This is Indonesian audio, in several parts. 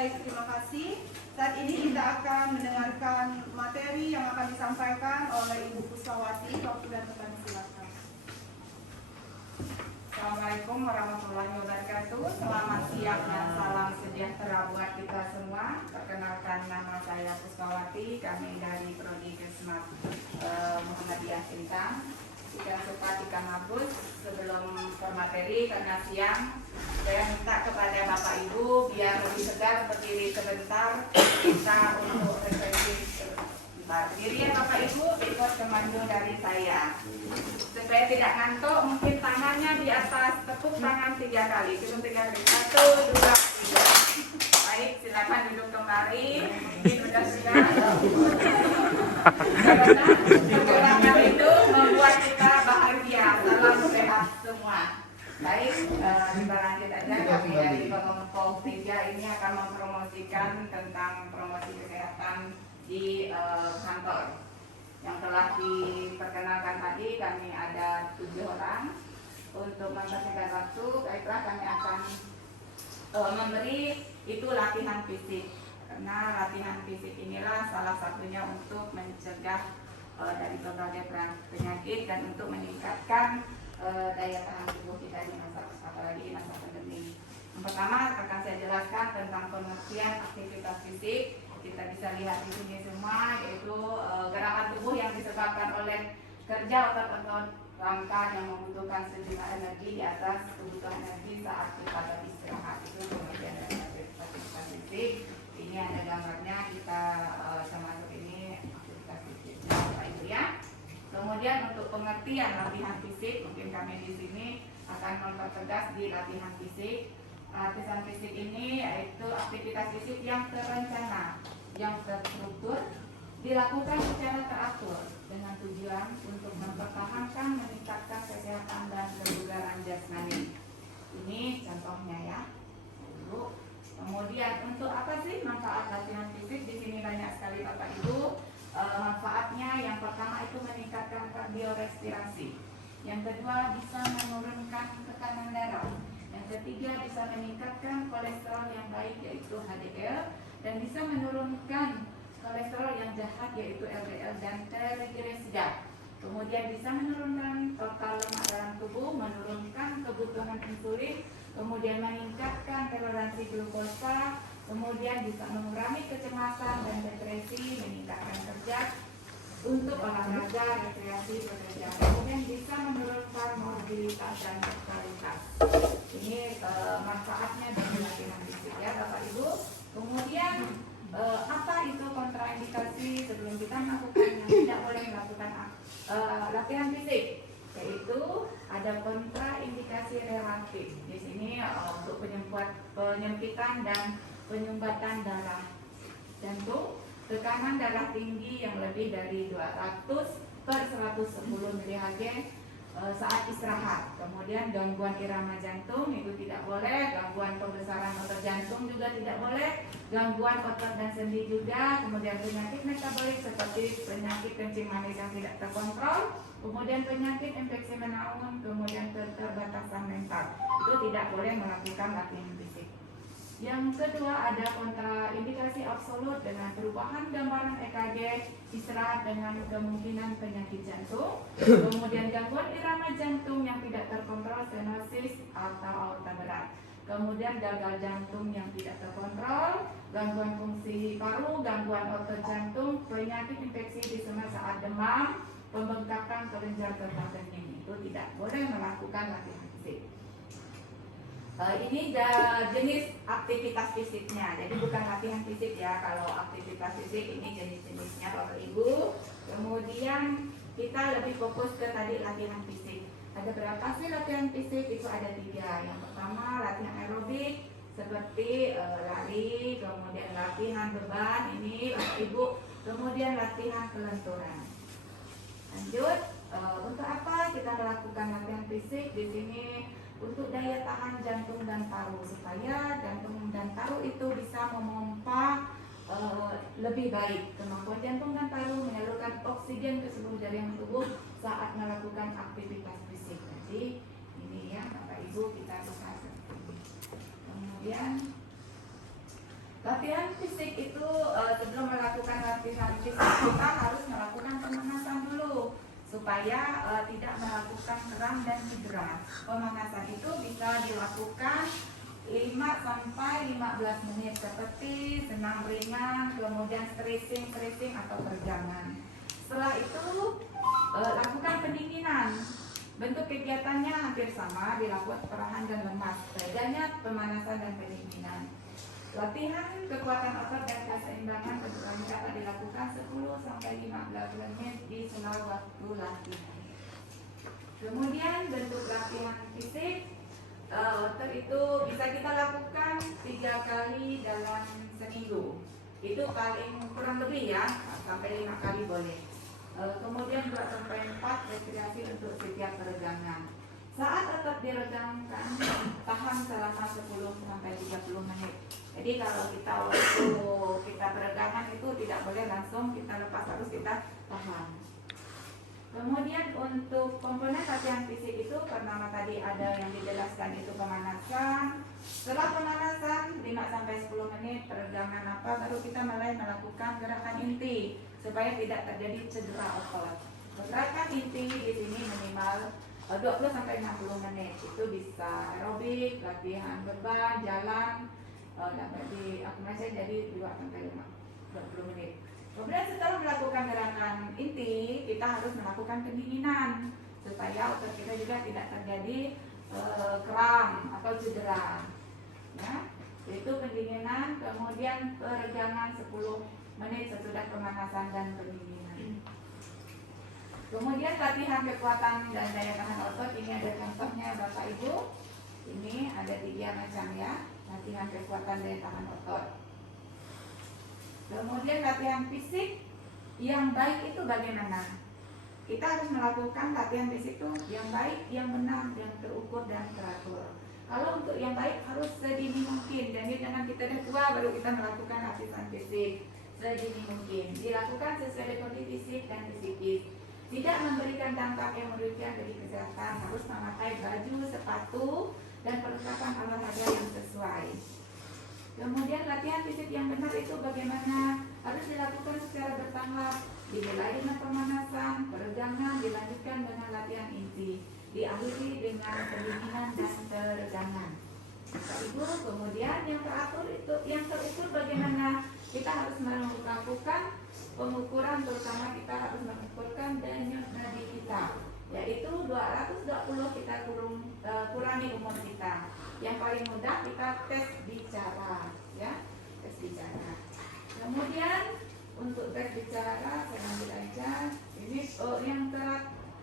Baik, terima kasih. Saat ini kita akan mendengarkan materi yang akan disampaikan oleh Ibu Pusawati. Waktu dan tempat silakan. Assalamualaikum warahmatullahi wabarakatuh. Selamat siang dan salam sejahtera buat kita semua. Perkenalkan, nama saya Pusawati. Kami dari Prodi Kesmas Muhammadiyah Sintang. Jika sempat ikan mabus, sebelum bermateri karena siang, saya minta kepada Bapak Ibu biar lebih segar berdiri sebentar, kita untuk refreshing sebentar. Berdiri ya Bapak Ibu, ikut komando dari saya. Supaya tidak ngantuk, mungkin tangannya di atas, tepuk tangan 3 kali. Hitung 3 kali. 1, 2, 3. Baik, silakan duduk kembali. Ini sudah. Kekurangan itu membuat kita bahagia. Salam sehat semua. Baik, kita lanjut aja. Kami dari Kelompok 3 ini akan mempromosikan tentang promosi kesehatan di kantor. Yang telah diperkenalkan tadi, kami ada 7 orang. Untuk mempersingkat waktu, baiklah kami akan memberi itu latihan fisik. Karena latihan fisik inilah salah satunya untuk mencegah dari berbagai penyakit dan untuk meningkatkan daya tahan tubuh kita di masa, apalagi di masa pandemi. Yang pertama akan saya jelaskan tentang pengertian aktivitas fisik. Kita bisa lihat di sini semua, yaitu gerakan tubuh yang disebabkan oleh kerja otot-otot rangka yang membutuhkan sejumlah energi di atas kebutuhan energi saat kita beristirahat. Itu kemudian dari aktivitas fisik. Ini ada gambarnya, kita termasuk ini aktivitas fisik Bapak Ibu ya. Kemudian untuk pengertian latihan fisik, mungkin kami di sini akan mempertegas di latihan fisik. Latihan fisik ini yaitu aktivitas fisik yang terencana, yang terstruktur, dilakukan secara teratur dengan tujuan untuk mempertahankan, meningkatkan kesehatan dan kebugaran jasmani. Ini contohnya ya. Dulu. Kemudian untuk apa sih manfaat latihan fisik? Di sini banyak sekali Bapak Ibu. Manfaatnya yang pertama itu meningkatkan kardiorespirasi. Yang kedua bisa menurunkan tekanan darah. Yang ketiga bisa meningkatkan kolesterol yang baik yaitu HDL dan bisa menurunkan kolesterol yang jahat yaitu LDL dan trigliserida. Kemudian bisa menurunkan total lemak dalam tubuh, menurunkan kebutuhan insulin, kemudian meningkatkan toleransi glukosa, kemudian bisa mengurangi kecemasan dan depresi, meningkatkan kerja untuk olahraga, rekreasi, bekerja. Kemudian bisa menurunkan mobilitas dan mortalitas. Ini manfaatnya dari latihan fisik ya Bapak Ibu. Kemudian apa itu kontraindikasi sebelum kita melakukannya? Tidak boleh melakukan latihan fisik, yaitu ada kontraindikasi relatif. Di sini untuk penyempitan dan penyumbatan darah jantung, tekanan darah tinggi yang lebih dari 200/110 mHg saat istirahat. Kemudian gangguan irama jantung itu tidak boleh, gangguan pembesaran otot jantung juga tidak boleh, gangguan otot dan sendi juga, kemudian penyakit metabolik seperti penyakit kencing manis yang tidak terkontrol, kemudian penyakit infeksi menaun, kemudian keterbatasan mental. Itu tidak boleh melakukan latihan fisik. Yang kedua ada kontraindikasi absolut dengan perubahan gambaran EKG, istirahat dengan kemungkinan penyakit jantung, kemudian gangguan irama jantung yang tidak terkontrol, stenosis atau aorta berat, kemudian gagal jantung yang tidak terkontrol, gangguan fungsi paru, gangguan otot jantung, penyakit infeksi di saat demam, pembengkakan kelenjar getah kening. Itu tidak boleh melakukan latihan fisik. Ini jenis aktivitas fisiknya, jadi bukan latihan fisik ya. Kalau aktivitas fisik ini jenis-jenisnya Bapak Ibu. Kemudian kita lebih fokus ke tadi latihan fisik. Ada berapa sih latihan fisik? Itu ada 3. Yang pertama latihan aerobik seperti lari, kemudian latihan beban ini Bapak Ibu, kemudian latihan kelenturan. Lanjut, untuk apa kita melakukan latihan fisik? Di sini untuk daya tahan jantung dan paru, supaya jantung dan paru itu bisa memompa lebih baik. Kemampuan jantung dan paru menyalurkan oksigen ke seluruh jaringan tubuh saat melakukan aktivitas fisik. Jadi ini ya Bapak Ibu, kita bisa. Kemudian Latihan fisik itu sebelum melakukan latihan fisik kita harus melakukan pemanasan dulu supaya tidak melakukan kram dan cedera. Pemanasan itu bisa dilakukan 5 sampai 15 menit seperti senam ringan, kemudian stretching atau peregangan. Setelah itu lakukan pendinginan. Bentuk kegiatannya hampir sama, dilakukan perahan dan lemas. Bedanya pemanasan dan pendinginan. Latihan kekuatan otot dan keseimbangan keduanya dapat dilakukan 10 sampai 15 menit di sela waktu latihan. Kemudian bentuk latihan fisik otot itu bisa kita lakukan 3 kali dalam seminggu. Itu paling kurang lebih ya, sampai 5 kali boleh. Kemudian 2 sampai 4 respirasi untuk setiap peregangan. Saat otot diregangkan, tahan selama 10 sampai 30 menit. Jadi kalau kita waktu kita peregangan itu tidak boleh langsung kita lepas, harus kita tahan. Kemudian untuk komponen latihan fisik itu pertama tadi ada yang dijelaskan itu pemanasan. Setelah pemanasan 5 sampai 10 menit peregangan baru kita mulai melakukan gerakan inti supaya tidak terjadi cedera otot. Gerakan inti di sini minimal 20 sampai 60 menit. Itu bisa aerobik, latihan beban, jalan, dapat diakumulasi jadi 2 sampai 20 menit. Kemudian setelah melakukan gerakan inti, kita harus melakukan pendinginan supaya otot kita juga tidak terjadi kram atau cedera. Ya, itu pendinginan, kemudian peregangan 10 menit sesudah pemanasan dan pendinginan. Kemudian latihan kekuatan dan daya tahan otot, ini ada contohnya Bapak Ibu. Ini ada 3 macam ya, latihan kekuatan daya tahan otot. Kemudian latihan fisik yang baik itu bagaimana? Kita harus melakukan latihan fisik itu yang baik, yang benar, yang terukur dan teratur. Kalau untuk yang baik harus sedini mungkin, jadi jangan kita dah tua baru kita melakukan latihan fisik. Sedini mungkin, dilakukan sesuai kondisi fisik dan psikis. Tidak memberikan dampak yang merugikan bagi kesehatan, harus memakai baju, sepatu, dan perlengkapan olahraga yang sesuai. Kemudian latihan fisik yang benar itu bagaimana? Harus dilakukan secara bertahap, dimulai dengan pemanasan, peregangan, dilanjutkan dengan latihan inti, diakhiri dengan pendinginan dan peregangan. Ibu, kemudian yang teratur itu, yang terukur bagaimana? Kita harus melakukan pengukuran, terutama kita harus mengukurkan denyut nadi kita, yaitu 220 kita kurangi umur kita. Yang paling mudah kita tes bicara, ya, tes bicara. Kemudian untuk tes bicara saya ambil aja. Ini yang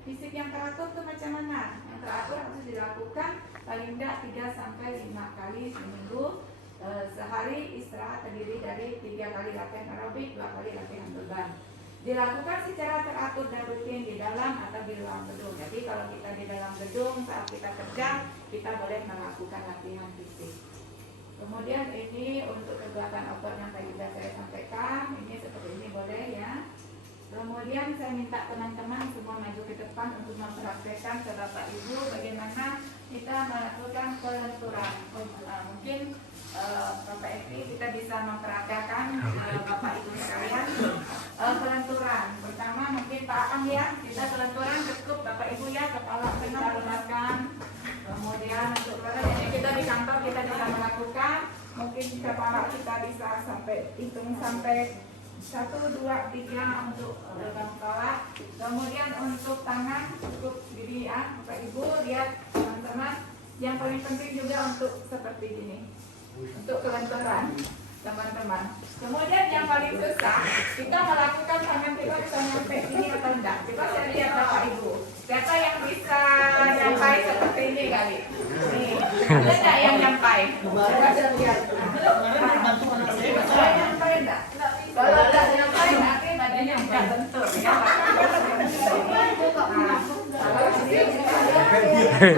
fisik yang teratur itu macam mana? Yang teratur harus dilakukan paling tidak 3 sampai 5 kali seminggu. Sehari istirahat terdiri dari 3 kali latihan aerobik, 2 kali latihan beban. Dilakukan secara teratur dan rutin di dalam atau di luar gedung. Jadi kalau kita di dalam gedung saat kita kerja, kita boleh melakukan latihan fisik. Kemudian ini untuk kekuatan otot yang tadi sudah saya sampaikan, ini seperti ini boleh ya. Kemudian saya minta teman-teman semua maju ke depan untuk mempraktekkan ke Bapak Ibu bagaimana kita melakukan pelenturan. Mungkin Bapak Eki kita bisa mempraktekkan Bapak Ibu sekalian pelenturan. Pertama mungkin Pak Ang ya, kita pelenturan cukup Bapak Ibu ya, kepala kita lemaskan. Kemudian untuk jadi kita di kantor kita bisa melakukan, mungkin kepala kita bisa sampai hitung sampai 1, 2, 3 untuk kepala. Kemudian untuk tangan cukup diri ya, Bapak Ibu lihat teman-teman. Yang paling penting juga untuk seperti ini, untuk kelenturan teman-teman. Kemudian yang paling susah kita melakukan tangan kita bisa nyampe ini atau enggak. Coba saya lihat Bapak Ibu, siapa yang bisa nyampai seperti ini kali? Nih, ada enggak yang nyampai? Coba saya lihat. Saya nyampai enggak? Kalau enggak nyampai nanti badannya enggak bentur ya.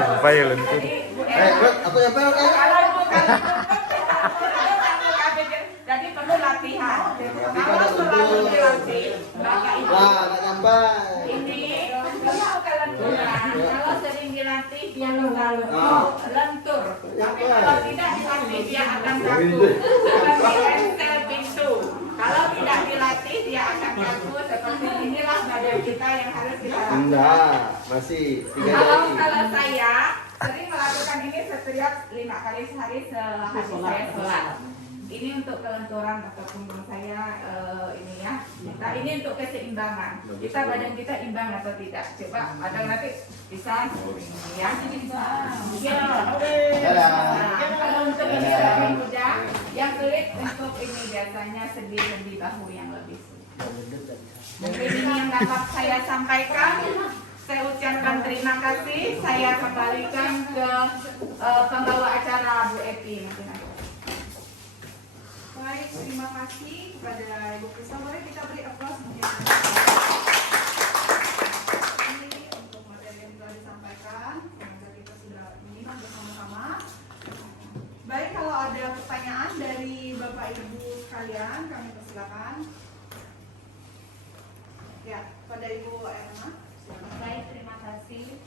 Apa ya lentur? Aku nyampe oke. Jadi perlu latihan. Kalau selalu dilatih, Bapak Ibu. Wah, nggak nyampe. Ini kalau kelenturan, kalau sering dilatih dia lentur. Tapi kalau tidak dilatih dia akan kaku. Seperti Enggak, masih 3 Kalau jari. saya sering melakukan ini setiap 5 kali sehari sehari saya sholat. Ini untuk kelenturan atau punggung saya ini ya. Nah ini untuk keseimbangan. Kita badan kita imbang atau tidak? Coba ada nanti bisa ini ya. Dadah. Nah, kalau untuk ini lebih mudah. Yang sulit untuk ini biasanya sendi-sendi bahu yang lebih sulit. Mungkin ini yang dapat saya sampaikan. Saya ucapkan terima kasih. Saya kembalikan ke pembawa acara Bu Epi. Baik, terima kasih kepada Ibu Krisna. Boleh kita beri aplaus mungkin ini untuk materi yang telah disampaikan. Semoga kita sudah menyimak bersama-sama. Baik, kalau ada pertanyaan dari Bapak Ibu sekalian, kami persilakan. Ya, pada Ibu Erna. Baik, terima kasih.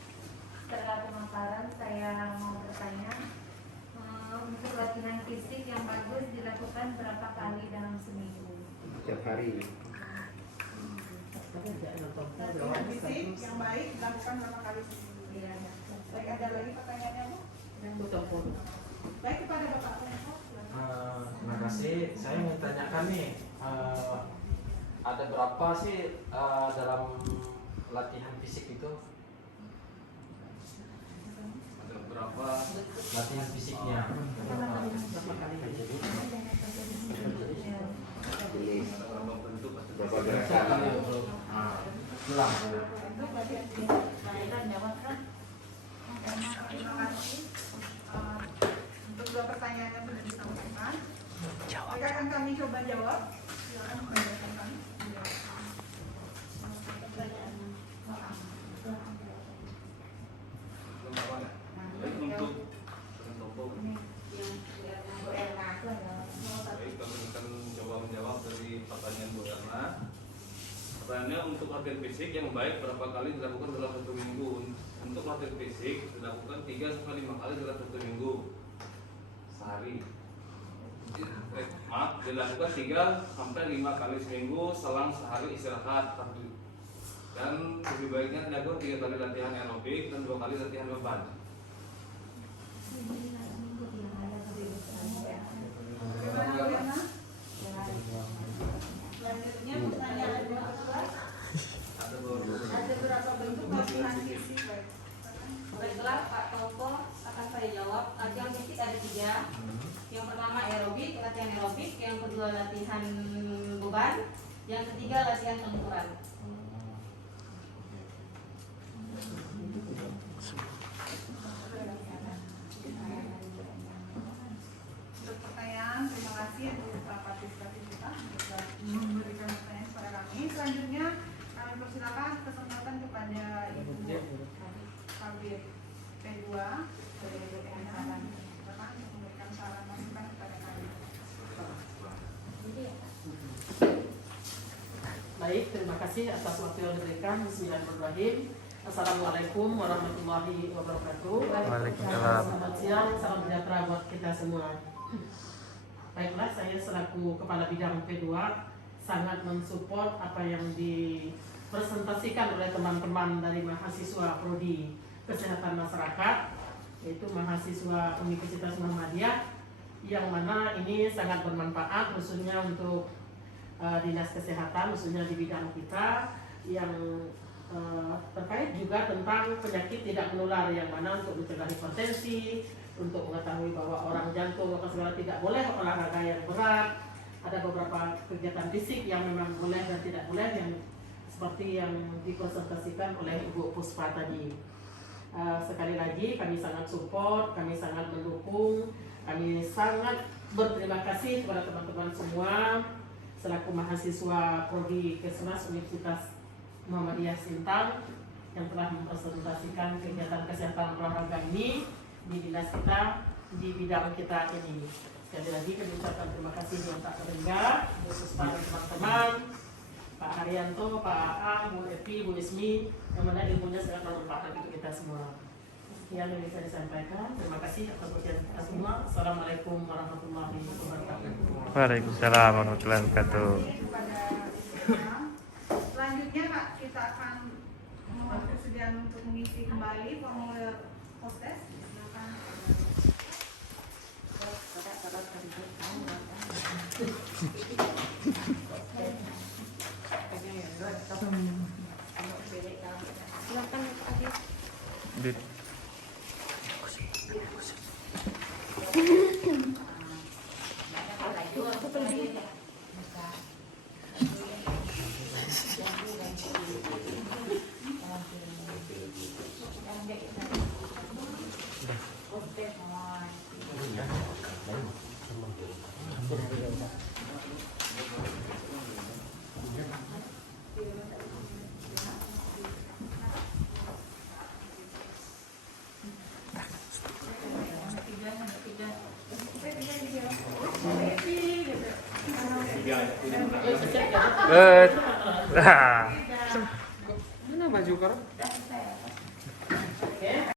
Setelah pemaparan, saya mau bertanya, untuk latihan fisik yang bagus dilakukan berapa kali dalam seminggu? Setiap hari. Latihan fisik yang baik dilakukan berapa kali seminggu? Iya. Baik, ada lagi pertanyaannya Bu? Baik, kepada Bapak Konco. Terima kasih. Saya mau tanyakan nih, ada berapa sih dalam latihan fisik itu? Ada berapa latihan fisiknya? Berapa gerakan? Ulang. Terima kasih. Untuk dua pertanyaan yang sudah disampaikan, mereka akan kami coba jawab. Silakan menjawab kami. Baik, kami akan coba menjawab dari pertanyaan Bu Erna. Pertanyaannya, untuk latihan fisik yang baik berapa kali dilakukan dalam 1 minggu? Untuk latihan fisik dilakukan 3-5 kali dalam 1 minggu sehari. Dilakukan 3-5 kali seminggu, selang sehari istirahat. Dan lebih baiknya dilakukan 3 kali latihan aerobik dan 2 kali latihan beban. Bagaimana Bu Erna? Selanjutnya pertanyaan kedua. Ada berapa bentuk latihan fisik? Baik. Baiklah Pak Toto, akan saya jawab. Latihan fisik ada 3. Yang pertama aerobik, latihan aerobik. Yang kedua latihan beban. Yang ketiga latihan lenturan. Untuk pertanyaan, terima kasih untuk partisipatif kita sudah memberikan pertanyaan kepada kami. Selanjutnya kami persilakan kesempatan kepada Ibu Kabir P2 dari Ibu Erna. Silakan untuk memberikan saran masukan kepada kami. Baik, terima kasih atas waktu yang diberikan. Bismillahirrahmanirrahim. Assalamualaikum warahmatullahi wabarakatuh. Waalaikumsalam. Selamat siang, salam sejahtera buat kita semua. Baiklah, saya selaku Kepala Bidang P2 sangat mensupport apa yang dipresentasikan oleh teman-teman dari mahasiswa Prodi Kesehatan Masyarakat, yaitu mahasiswa Universitas Muhammadiyah, yang mana ini sangat bermanfaat khususnya untuk dinas kesehatan, khususnya di bidang kita yang terkait juga tentang penyakit tidak menular, yang mana untuk mencegah hipertensi, untuk mengetahui bahwa orang jantung apa segala tidak boleh olahraga yang berat, ada beberapa kegiatan fisik yang memang boleh dan tidak boleh, yang seperti yang dikonsultasikan oleh Ibu Puspa tadi. Sekali lagi kami sangat support, kami sangat mendukung, kami sangat berterima kasih kepada teman-teman semua selaku mahasiswa Prodi Kesmas Universitas Muhammadiyah Sintang yang telah mempresentasikan kegiatan kesehatan olahraga ini di dinas kita, di bidang kita ini. Sekali lagi kami ucapkan terima kasih yang tak terhingga khusus pada teman-teman Pak Haryanto, Pak Aang, Bu Epi, Bu Ismi, yang mana ilmunya sangat bermanfaat untuk kita semua. Sekian yang bisa disampaikan. Terima kasih atas perhatian kita semua. Assalamualaikum warahmatullahi wabarakatuh. Waalaikumsalam warahmatullahi wabarakatuh. Kepada Selanjutnya Pak, kita akan Mana baju kau?